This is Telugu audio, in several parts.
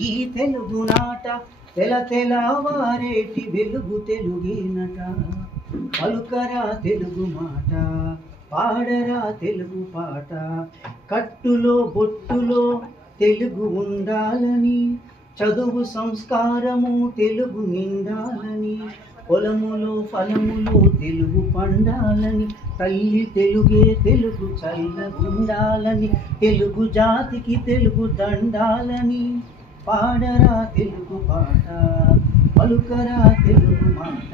ఈ తెలుగు నాట తెలతెలవారేటి వెలుగు తెలుగేనట. పలుకరా తెలుగు మాట, పాడరా తెలుగు పాట. కట్టులో బొట్టులో తెలుగు ఉండాలని, చదువు సంస్కారము తెలుగు నిండాలని, పొలములో ఫలములో తెలుగు పండాలని, తల్లి తెలుగే తెలుగు చల్లగుండాలని, తెలుగు జాతికి తెలుగు దండాలని. పాడరా తెలుగు పాట, పలుకరా తెలుగు మాట.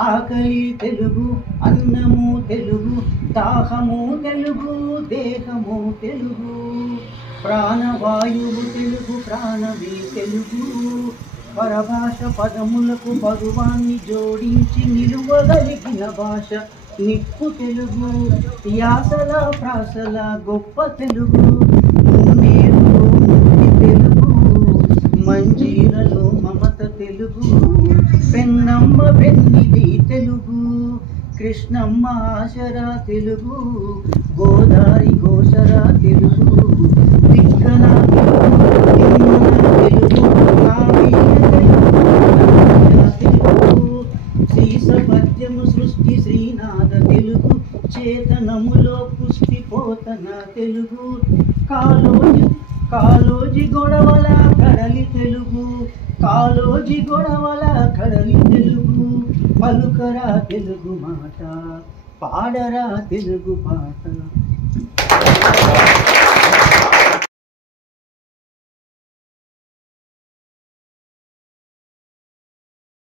ఆకలి తెలుగు, అన్నము తెలుగు, దాహము తెలుగు, దేహము తెలుగు. ప్రాణవాయువు తెలుగు, ప్రాణమే తెలుగు. పరభాష పదములకు పరువాన్ని జోడించి నిలువగలిగిన భాష నిప్పు తెలుగు. యాసల ప్రాసల గొప్ప తెలుగు. మున్నేరులో ముక్తి తెలుగు, మంజీరలో మమత తెలుగు. పెన్నమ్మ పెన్నిది తెలుగు, కృష్ణమ్మ ఆశరా తెలుగు. గోదారి గోసరా తెలుగు, తిక్కన తెలుగు, శ్రీస పద్యము సృష్టి శ్రీనాథ తెలుగు. చేతనములో పుష్టి పోతన తెలుగు. కాలోజి గొడవల కడలి తెలుగు, కాలోజి గొడవల కడలి తెలుగు. పలుకరా తెలుగు మాట, పాడరా తెలుగు పాట.